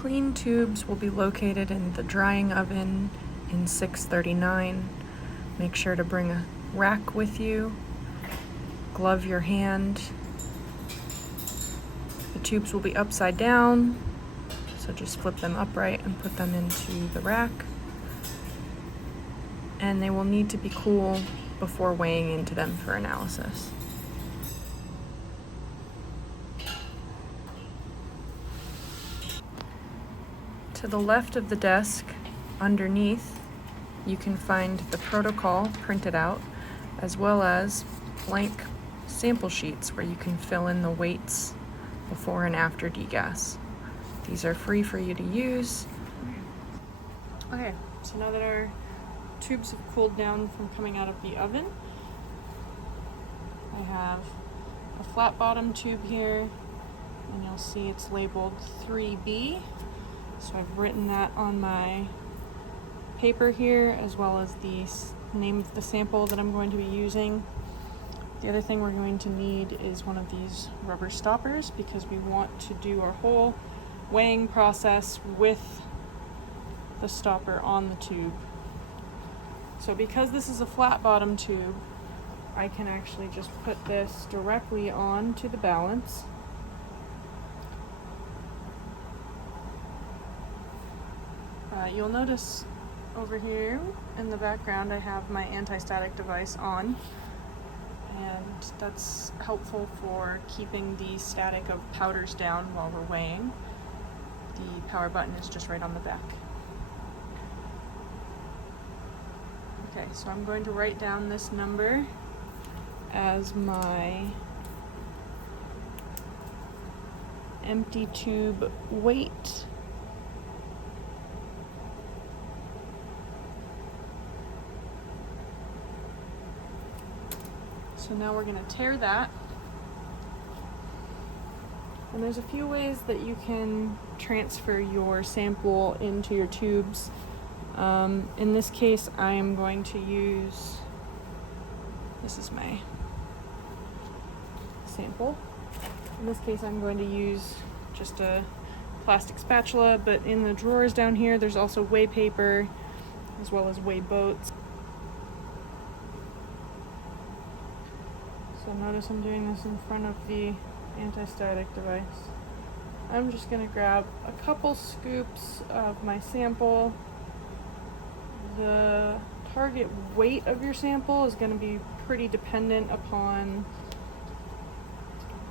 Clean tubes will be located in the drying oven in 639. Make sure to bring a rack with you. Glove your hand. The tubes will be upside down, so just flip them upright and put them into the rack. And they will need to be cool before weighing into them for analysis. To the left of the desk, underneath, you can find the protocol printed out, as well as blank sample sheets where you can fill in the weights before and after degas. These are free for you to use. Okay, so now that our tubes have cooled down from coming out of the oven, I have a flat bottom tube here, and you'll see it's labeled 3B. So I've written that on my paper here, as well as the name of the sample that I'm going to be using. The other thing we're going to need is one of these rubber stoppers, because we want to do our whole weighing process with the stopper on the tube. So because this is a flat bottom tube, I can actually just put this directly onto the balance. You'll notice over here in the background I have my anti-static device on, and that's helpful for keeping the static of powders down while we're weighing. The power button is just right on the back. Okay, so I'm going to write down this number as my empty tube weight. So now we're going to tare that. And there's a few ways that you can transfer your sample into your tubes. In this case, I am going to use, this is my sample. In this case, I'm going to use just a plastic spatula, but in the drawers down here, there's also weigh paper, as well as weigh boats. So notice I'm doing this in front of the anti-static device. I'm just going to grab a couple scoops of my sample. The target weight of your sample is going to be pretty dependent upon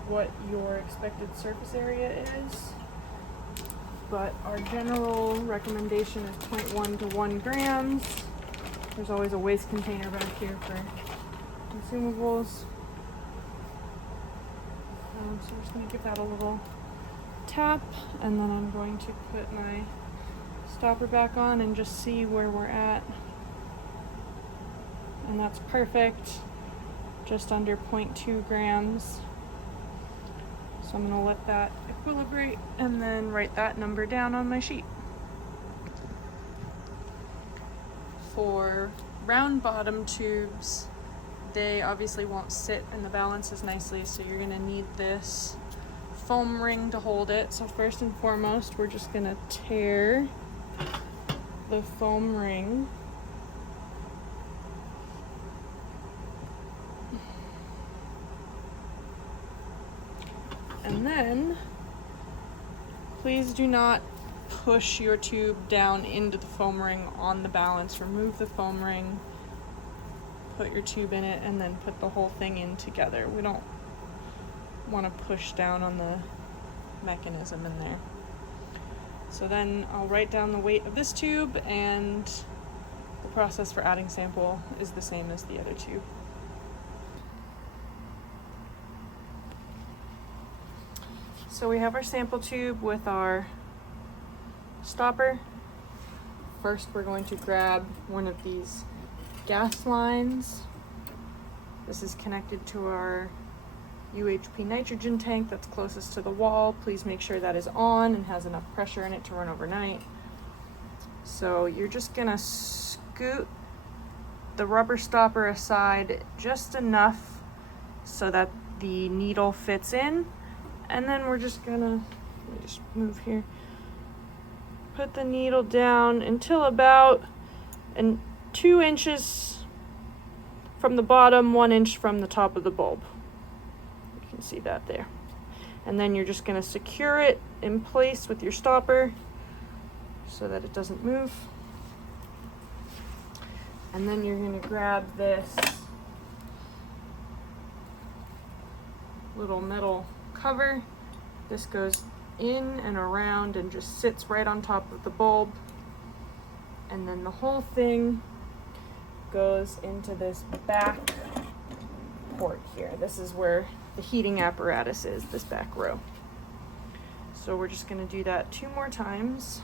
what your expected surface area is, but our general recommendation is 0.1 to 1 grams. There's always a waste container back here for consumables. So I'm just going to give that a little tap, and then I'm going to put my stopper back on and just see where we're at. And that's perfect, just under 0.2 grams. So I'm going to let that equilibrate and then write that number down on my sheet. For round bottom tubes, they obviously won't sit in the balance as nicely, so you're going to need this foam ring to hold it. So first and foremost, we're just going to tear the foam ring. And then, please do not push your tube down into the foam ring on the balance. Remove the foam ring, put your tube in it, and then put the whole thing in together. We don't want to push down on the mechanism in there. So then I'll write down the weight of this tube, and the process for adding sample is the same as the other tube. So we have our sample tube with our stopper. First, we're going to grab one of these gas lines. This is connected to our UHP nitrogen tank that's closest to the wall. Please make sure that is on and has enough pressure in it to run overnight. So you're just gonna scoot the rubber stopper aside just enough so that the needle fits in, and then we're just gonna, let me just move here. put the needle down until about 2 inches from the bottom, 1 inch from the top of the bulb. You can see that there. And then you're just going to secure it in place with your stopper so that it doesn't move. And then you're going to grab this little metal cover. This goes in and around and just sits right on top of the bulb. And then the whole thing goes into this back port here. This is where the heating apparatus is, this back row. So we're just going to do that 2 more times.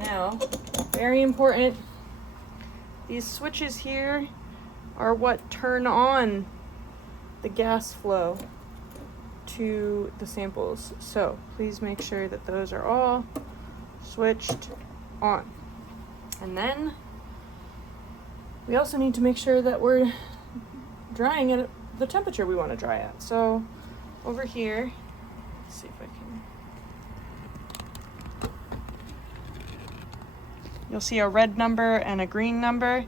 Now, very important, these switches here are what turn on the gas flow to the samples. So please make sure that those are all switched on. And then we also need to make sure that we're drying at the temperature we want to dry at. So over here, let's see if I can. You'll see a red number and a green number.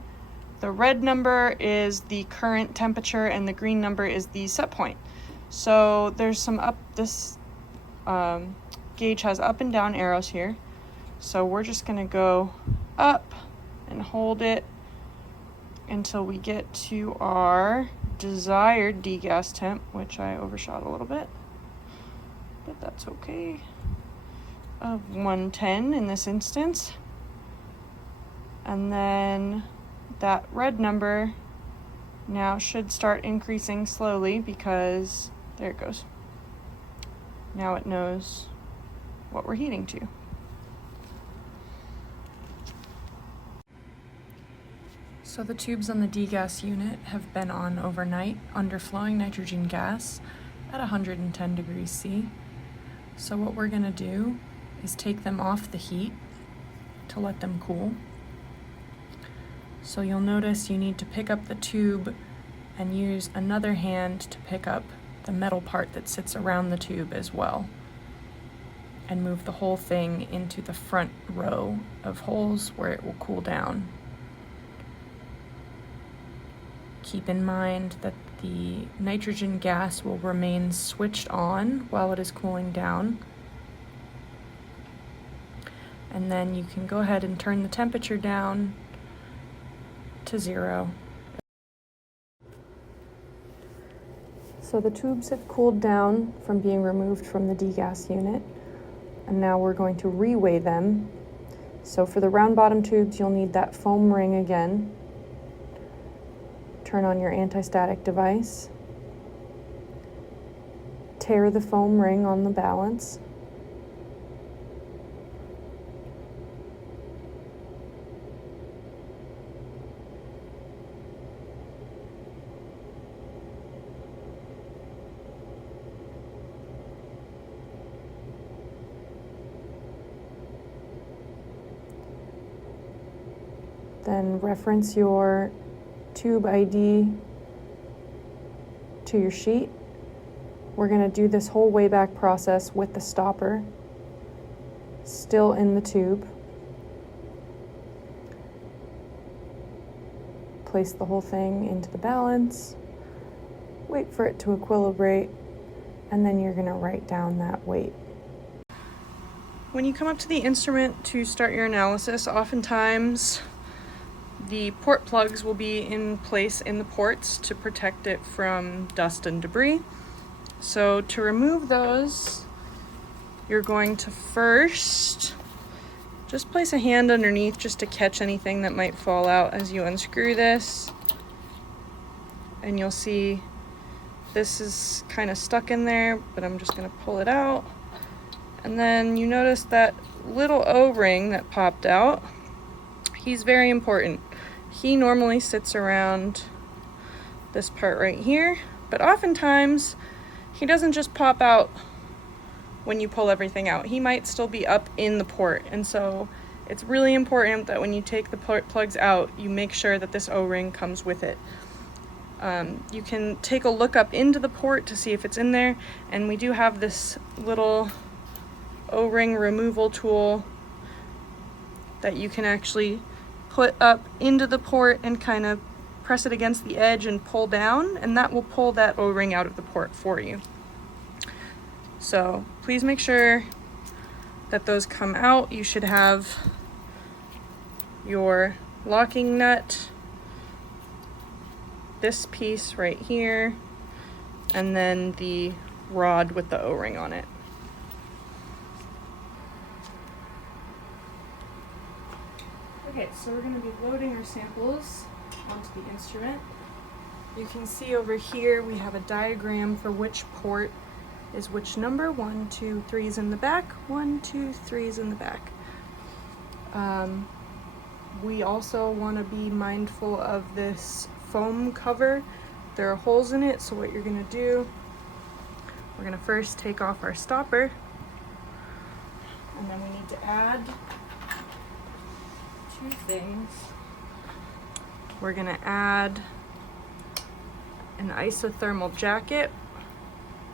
The red number is the current temperature and the green number is the set point. So there's some this gauge has up and down arrows here. So we're just gonna go up and hold it until we get to our desired degas temp, which I overshot a little bit, but that's okay, of 110 in this instance. And then that red number now should start increasing slowly because there it goes. Now it knows what we're heating to. So the tubes on the degas unit have been on overnight under flowing nitrogen gas at 110 degrees C. So what we're going to do is take them off the heat to let them cool. So you'll notice you need to pick up the tube and use another hand to pick up the metal part that sits around the tube as well, and move the whole thing into the front row of holes where it will cool down. Keep in mind that the nitrogen gas will remain switched on while it is cooling down. And then you can go ahead and turn the temperature down to 0. So the tubes have cooled down from being removed from the degas unit, and now we're going to reweigh them. So for the round bottom tubes, you'll need that foam ring again. Turn on your anti-static device. Tear the foam ring on the balance. Then reference your tube ID to your sheet. We're going to do this whole way back process with the stopper still in the tube. Place the whole thing into the balance, wait for it to equilibrate, and then you're going to write down that weight. When you come up to the instrument to start your analysis, oftentimes the port plugs will be in place in the ports to protect it from dust and debris. So to remove those, you're going to first just place a hand underneath just to catch anything that might fall out as you unscrew this. And you'll see this is kind of stuck in there, but I'm just going to pull it out. And then you notice that little O-ring that popped out. He's very important. He normally sits around this part right here, but oftentimes he doesn't just pop out when you pull everything out. He might still be up in the port, and so it's really important that when you take the plugs out, you make sure that this O-ring comes with it. You can take a look up into the port to see if it's in there, and we do have this little O-ring removal tool that you can actually put up into the port and kind of press it against the edge and pull down, and that will pull that O-ring out of the port for you. So please make sure that those come out. You should have your locking nut, this piece right here, and then the rod with the O-ring on it. Okay, so we're going to be loading our samples onto the instrument. You can see over here we have a diagram for which port is which number. 1, 2, 3 is in the back, 1, 2, 3 is in the back. We also want to be mindful of this foam cover. There are holes in it, so what you're going to do, we're going to first take off our stopper, and then we need to add 2 things. We're going to add an isothermal jacket,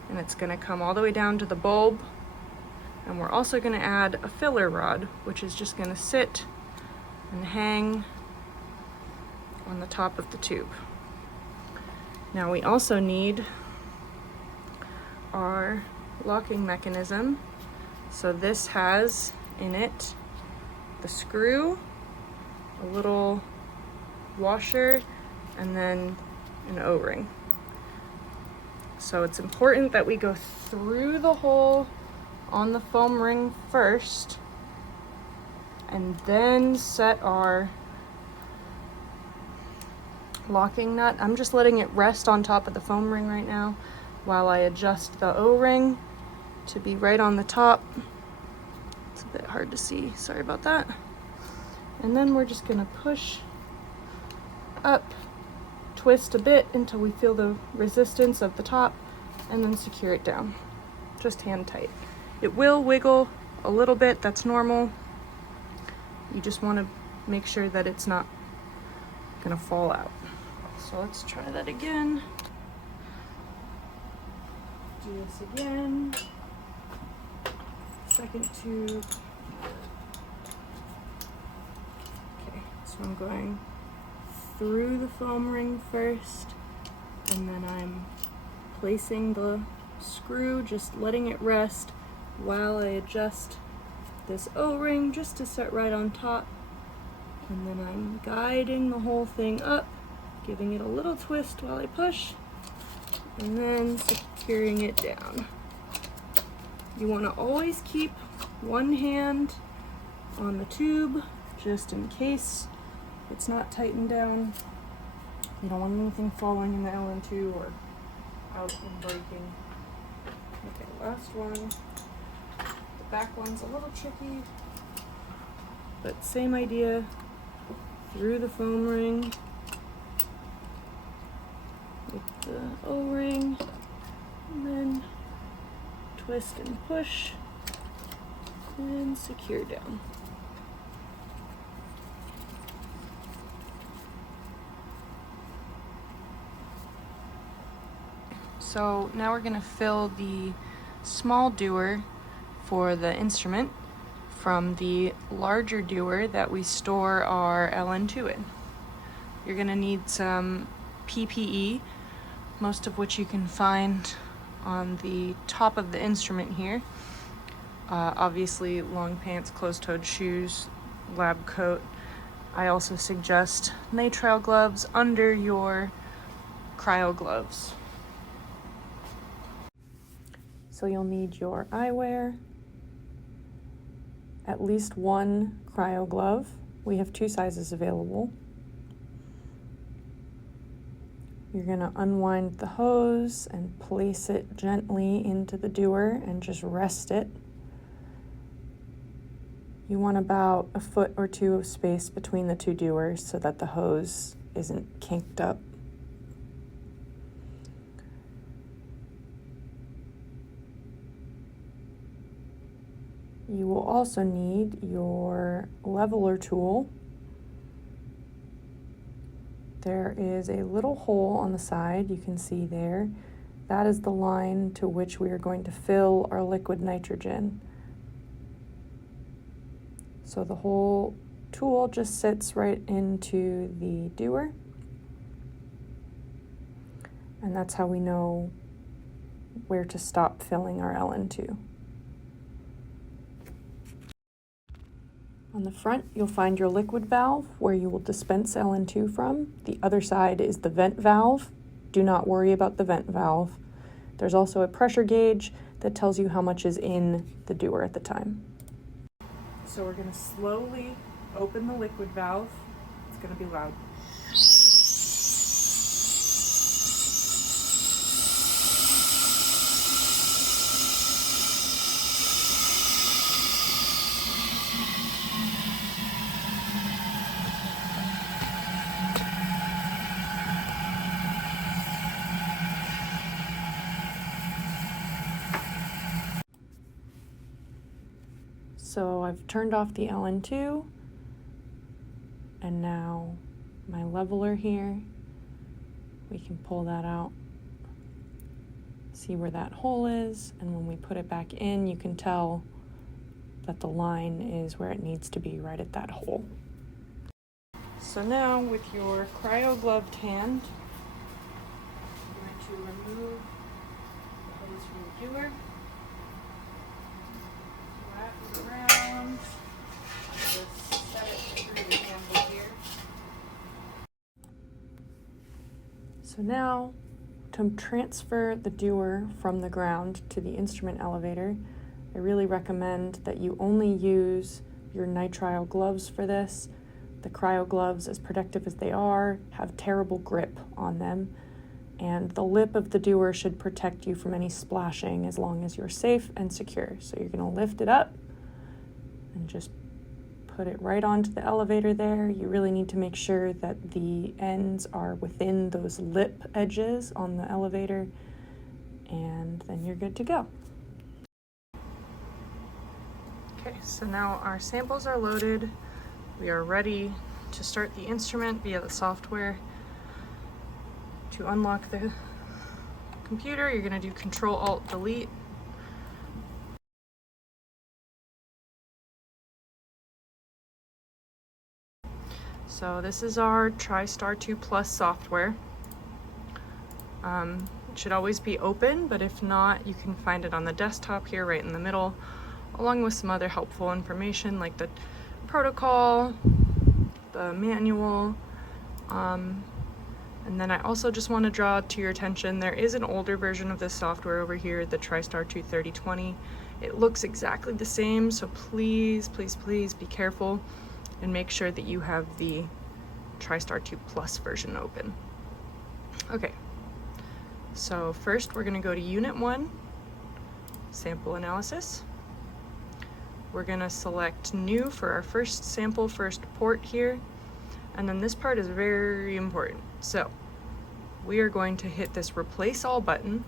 and it's going to come all the way down to the bulb. And we're also going to add a filler rod, which is just going to sit and hang on the top of the tube. Now we also need our locking mechanism. So this has in it the screw, a little washer, and then an O-ring. So it's important that we go through the hole on the foam ring first, and then set our locking nut. I'm just letting it rest on top of the foam ring right now while I adjust the O-ring to be right on the top. It's a bit hard to see, sorry about that. And then we're just gonna push up, twist a bit until we feel the resistance of the top, and then secure it down. Just hand tight. It will wiggle a little bit, that's normal. You just want to make sure that it's not gonna fall out. So let's try that again. Do this again. Second tube. Okay, so I'm going through the foam ring first, and then I'm placing the screw, just letting it rest while I adjust this O-ring just to set right on top. And then I'm guiding the whole thing up, giving it a little twist while I push, and then securing it down. You want to always keep one hand on the tube just in case it's not tightened down. You don't want anything falling in the LN2 or out and breaking. Okay, last one. The back one's a little tricky, but same idea. Through the foam ring with the O-ring, and then twist and push and secure down. So now we're going to fill the small dewar for the instrument from the larger dewar that we store our LN2 in. You're going to need some PPE, most of which you can find on the top of the instrument here. Obviously long pants, closed-toed shoes, lab coat. I also suggest nitrile gloves under your cryo gloves. So you'll need your eyewear, at least one cryo glove. We have 2 sizes available. You're gonna unwind the hose and place it gently into the dewar and just rest it. You want about a foot or two of space between the two dewars so that the hose isn't kinked up. You will also need your leveler tool. There is a little hole on the side you can see there. That is the line to which we are going to fill our liquid nitrogen. So the whole tool just sits right into the dewar. And that's how we know where to stop filling our LN2. On the front, you'll find your liquid valve where you will dispense LN2 from. The other side is the vent valve. Do not worry about the vent valve. There's also a pressure gauge that tells you how much is in the dewar at the time. So we're going to slowly open the liquid valve. It's going to be loud. So I've turned off the LN2, and now my leveler here, we can pull that out, see where that hole is, and when we put it back in, you can tell that the line is where it needs to be, right at that hole. So now with your cryo-gloved hand, I'm going to remove the hose from the dewar. Around, just set it through the handle here. So now, to transfer the dewar from the ground to the instrument elevator, I really recommend that you only use your nitrile gloves for this. The cryo gloves, as protective as they are, have terrible grip on them, and the lip of the dewar should protect you from any splashing as long as you're safe and secure. So you're going to lift it up and just put it right onto the elevator there. You really need to make sure that the ends are within those lip edges on the elevator, and then you're good to go. Okay, so now our samples are loaded. We are ready to start the instrument via the software. To unlock the computer, you're going to do Control-Alt-Delete. So this is our Tristar 2 Plus software. It should always be open, but if not, you can find it on the desktop here right in the middle, along with some other helpful information like the protocol, the manual, and then I also just want to draw to your attention, there is an older version of this software over here, the Tristar 23020. It looks exactly the same, so please, please, please be careful and make sure that you have the Tristar 2 Plus version open. Okay, so first we're going to go to Unit 1, Sample Analysis. We're going to select New for our first sample, first port here, and then this part is very important. So we are going to hit this Replace All button,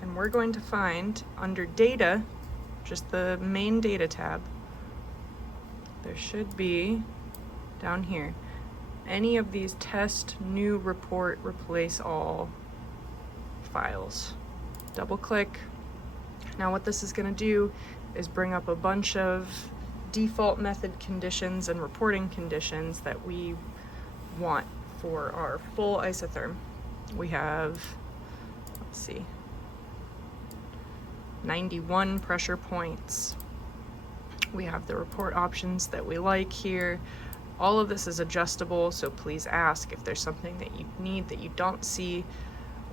and we're going to find under Data, just the main Data tab, there should be, down here, any of these Test, New, Report, Replace All files. Double click. Now what this is going to do is bring up a bunch of default method conditions and reporting conditions that we want for our full isotherm. We have, let's see, 91 pressure points. We have the report options that we like here. All of this is adjustable, so please ask if there's something that you need that you don't see,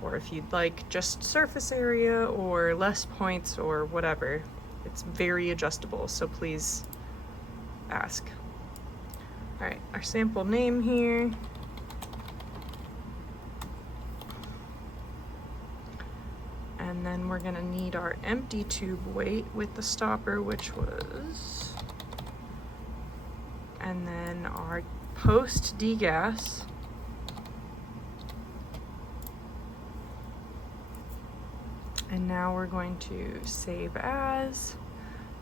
or if you'd like just surface area or less points or whatever. It's very adjustable, so please ask. All right, our sample name here. And And then we're gonna need our empty tube weight with the stopper, which was, and then our post-degas. And now we're going to save as.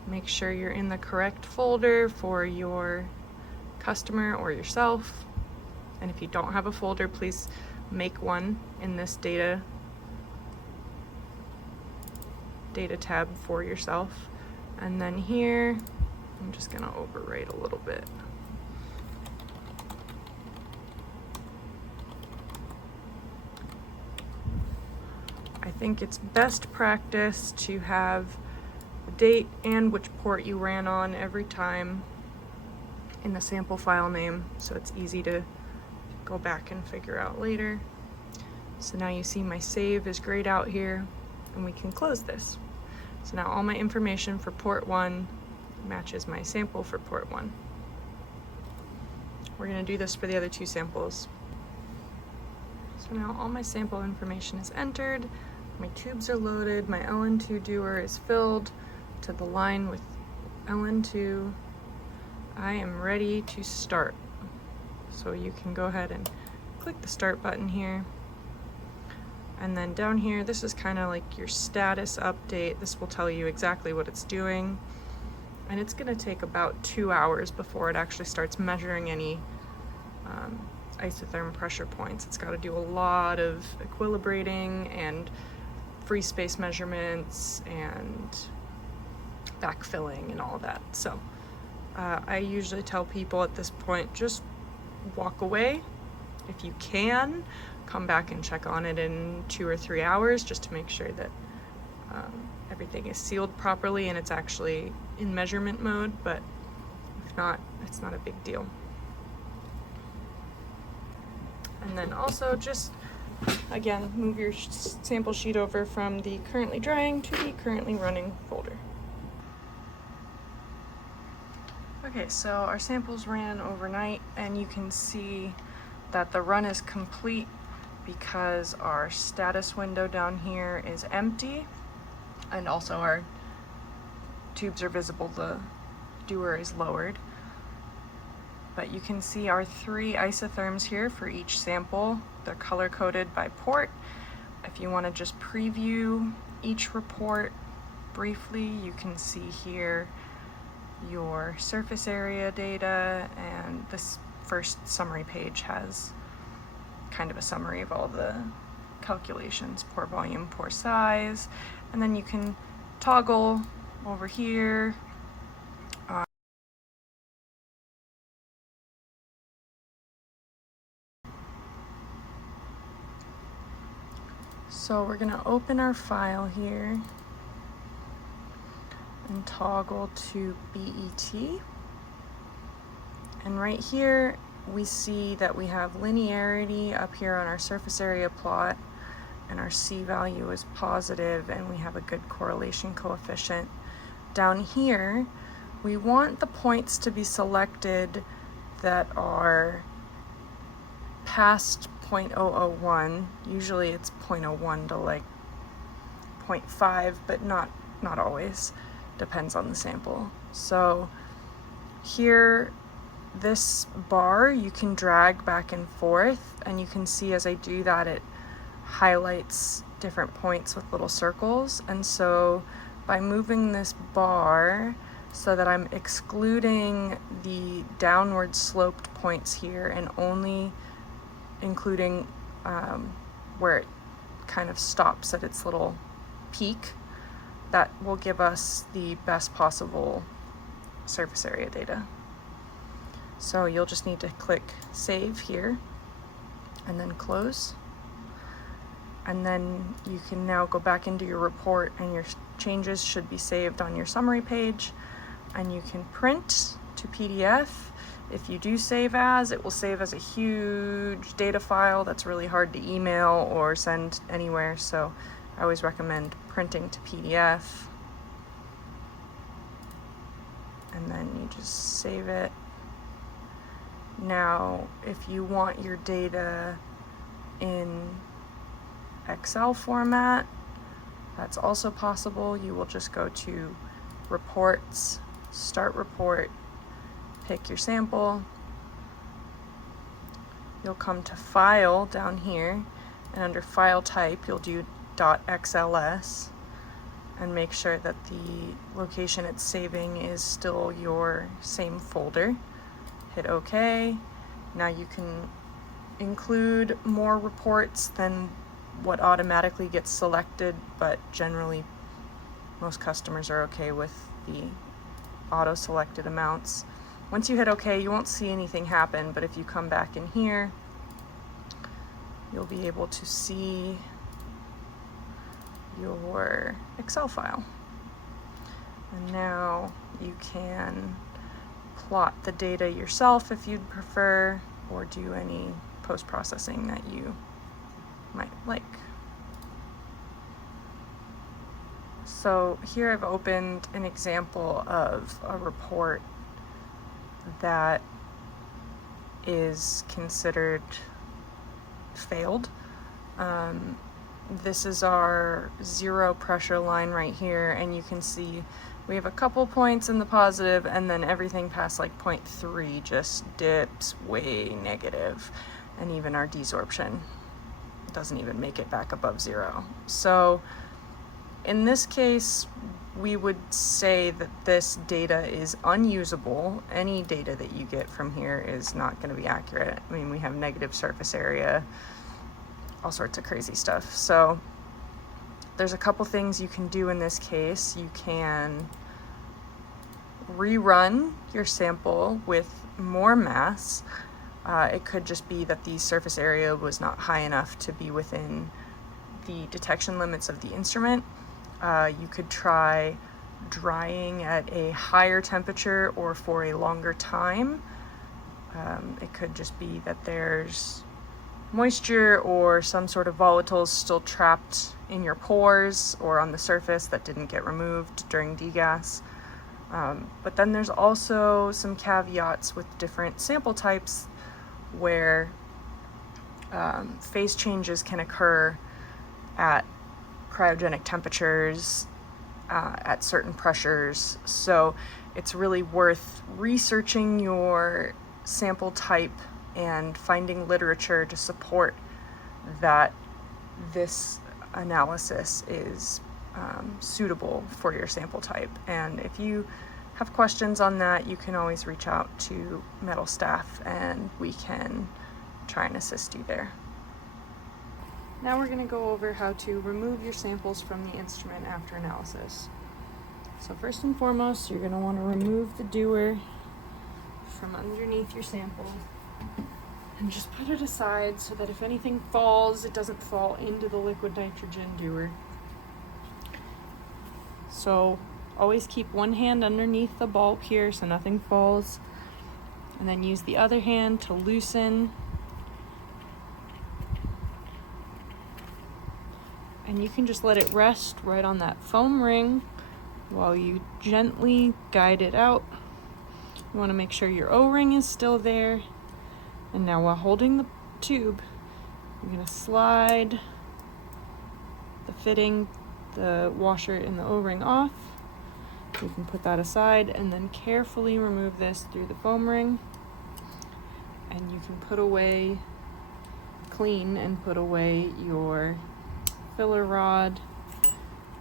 Make sure you're in the correct folder for your customer or yourself. And if you don't have a folder, please make one in this data tab for yourself. And then here, I'm just gonna overwrite a little bit. I think it's best practice to have the date and which port you ran on every time in the sample file name, so it's easy to go back and figure out later. So now you see my save is grayed out here, and we can close this. So now all my information for port 1 matches my sample for port 1. We're going to do this for the other 2 samples. So now all my sample information is entered, my tubes are loaded, my LN2 dewar is filled to the line with LN2. I am ready to start. So you can go ahead and click the start button here. And then down here, this is kind of like your status update. This will tell you exactly what it's doing. And it's gonna take about 2 hours before it actually starts measuring any isotherm pressure points. It's gotta do a lot of equilibrating and free space measurements and backfilling and all of that. So I usually tell people at this point, just walk away. If you can, come back and check on it in 2 or 3 hours just to make sure that everything is sealed properly and it's actually in measurement mode, but if not, it's not a big deal. And then also just, again, move your sample sheet over from the currently drying to the currently running folder. Okay, so our samples ran overnight, and you can see that the run is complete because our status window down here is empty, and also our tubes are visible, the dewar is lowered. But you can see our 3 isotherms here for each sample. They're color-coded by port. If you want to just preview each report briefly, you can see here your surface area data, and this first summary page has kind of a summary of all the calculations, pore volume, pore size, and then you can toggle over here. So we're going to open our file here and toggle to BET. And right here we see that we have linearity up here on our surface area plot, and our C value is positive, and we have a good correlation coefficient. Down here we want the points to be selected that are past 0.001. Usually it's 0.01 to like 0.5, but not always. Depends on the sample. So here, this bar you can drag back and forth, and you can see as I do that it highlights different points with little circles. And so by moving this bar so that I'm excluding the downward sloped points here and only including where it kind of stops at its little peak, that will give us the best possible surface area data. So you'll just need to click save here and then close. And then you can now go back into your report, and your changes should be saved on your summary page, and you can print to PDF. If you do save as, it will save as a huge data file that's really hard to email or send anywhere, so I always recommend printing to PDF. And then you just save it. Now, if you want your data in Excel format, That's also possible. You will just go to Reports, Start Report, pick your sample. You'll come to File down here, and under File Type, you'll do .xls and make sure that the location it's saving is still your same folder. Hit OK. Now you can include more reports than what automatically gets selected, but generally most customers are okay with the auto-selected amounts. Once you hit OK, you won't see anything happen, but if you come back in here, you'll be able to see your Excel file. And now you can plot the data yourself if you'd prefer, or do any post-processing that you might like. So here I've opened an example of a report that is considered failed. This is our zero pressure line right here, and you can see we have a couple points in the positive, and then everything past like 0.3 just dips way negative, and even our desorption doesn't even make it back above zero. So in this case, we would say that this data is unusable. Any data that you get from here is not going to be accurate. I mean, we have negative surface area, all sorts of crazy stuff. So there's a couple things you can do in this case. You can rerun your sample with more mass. It could just be that the surface area was not high enough to be within the detection limits of the instrument. You could try drying at a higher temperature or for a longer time. It could just be that there's moisture or some sort of volatiles still trapped in your pores or on the surface that didn't get removed during degas. But then there's also some caveats with different sample types where phase changes can occur at cryogenic temperatures, at certain pressures. So it's really worth researching your sample type and finding literature to support that this analysis is suitable for your sample type. And if you have questions on that, you can always reach out to metal staff and we can try and assist you there. Now we're going to go over how to remove your samples from the instrument after analysis. So first and foremost, you're going to want to remove the dewar from underneath your sample and just put it aside so that if anything falls, it doesn't fall into the liquid nitrogen dewar. So always keep one hand underneath the bulb here so nothing falls, and then use the other hand to loosen. And you can just let it rest right on that foam ring while you gently guide it out. You want to make sure your O-ring is still there. And now while holding the tube, you're going to slide the fitting, the washer and the O-ring off. You can put that aside and then carefully remove this through the foam ring. And you can put away, clean and put away your filler rod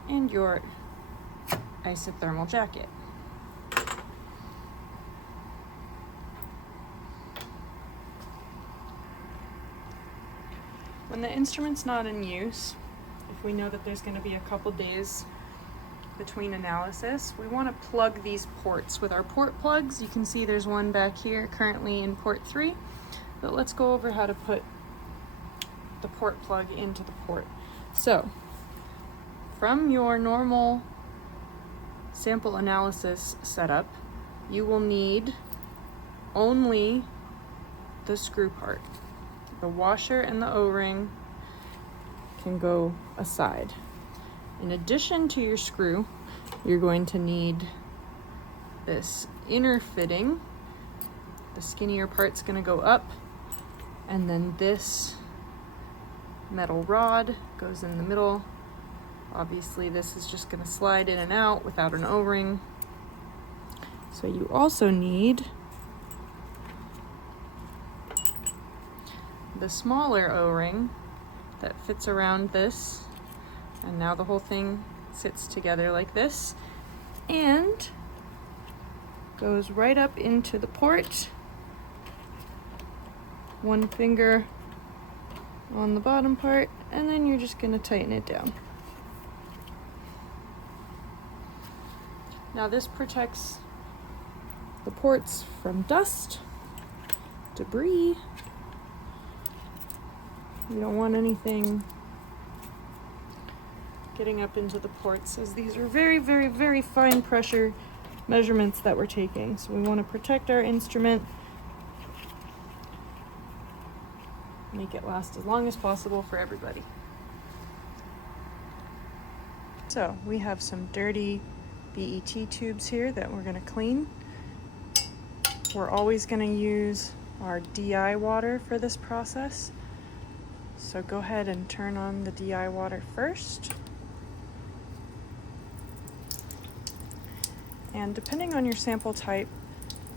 and your isothermal jacket. When the instrument's not in use, if we know that there's going to be a couple days between analysis, we want to plug these ports with our port plugs. You can see there's one back here currently in port 3, but let's go over how to put the port plug into the port. So, from your normal sample analysis setup, you will need only the screw part. The washer and the O-ring can go aside. In addition to your screw, you're going to need this inner fitting. The skinnier part's going to go up, and then this metal rod goes in the middle Obviously this is just going to slide in and out without an O-ring. So you also need the smaller O-ring that fits around this, and now the whole thing sits together like this and goes right up into the port. One finger on the bottom part, and then you're just going to tighten it down. Now this protects the ports from dust, debris. You don't want anything getting up into the ports, as these are very, very, very fine pressure measurements that we're taking. So we want to protect our instrument, make it last as long as possible for everybody. So we have some dirty BET tubes here that we're going to clean. We're always going to use our DI water for this process. So go ahead and turn on the DI water first. And depending on your sample type,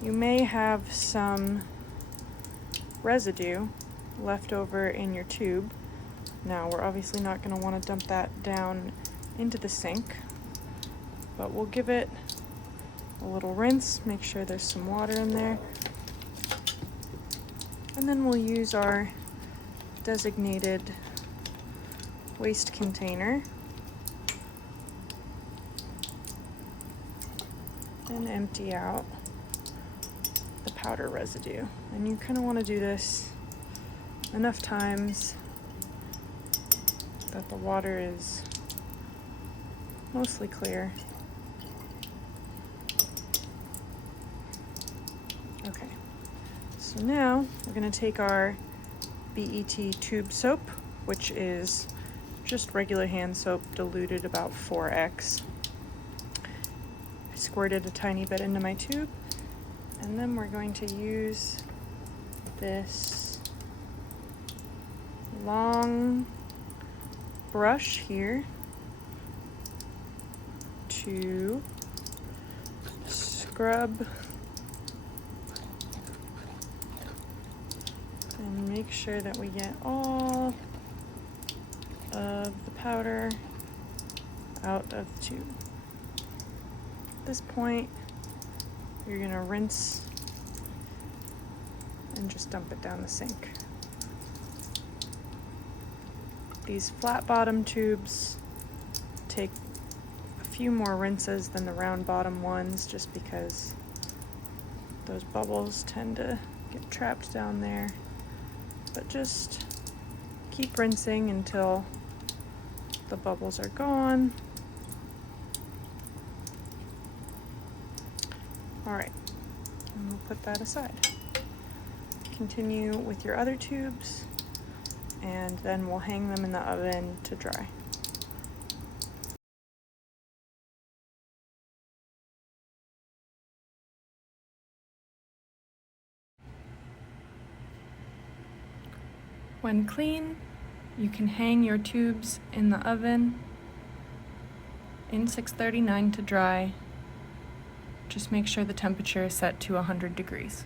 you may have some residue left over in your tube. Now, we're obviously not going to want to dump that down into the sink, but we'll give it a little rinse, make sure there's some water in there. And then we'll use our designated waste container and empty out the powder residue. And you kind of want to do this enough times that the water is mostly clear. Okay, so now we're going to take our BET tube soap, which is just regular hand soap diluted about 4x. I squirted a tiny bit into my tube, and then we're going to use this long brush here to scrub and make sure that we get all of the powder out of the tube. At this point, you're going to rinse and just dump it down the sink. These flat bottom tubes take a few more rinses than the round bottom ones, just because those bubbles tend to get trapped down there. But just keep rinsing until the bubbles are gone. All right, and we'll put that aside. Continue with your other tubes, and then we'll hang them in the oven to dry. When clean, you can hang your tubes in the oven in 639 to dry. Just make sure the temperature is set to 100 degrees.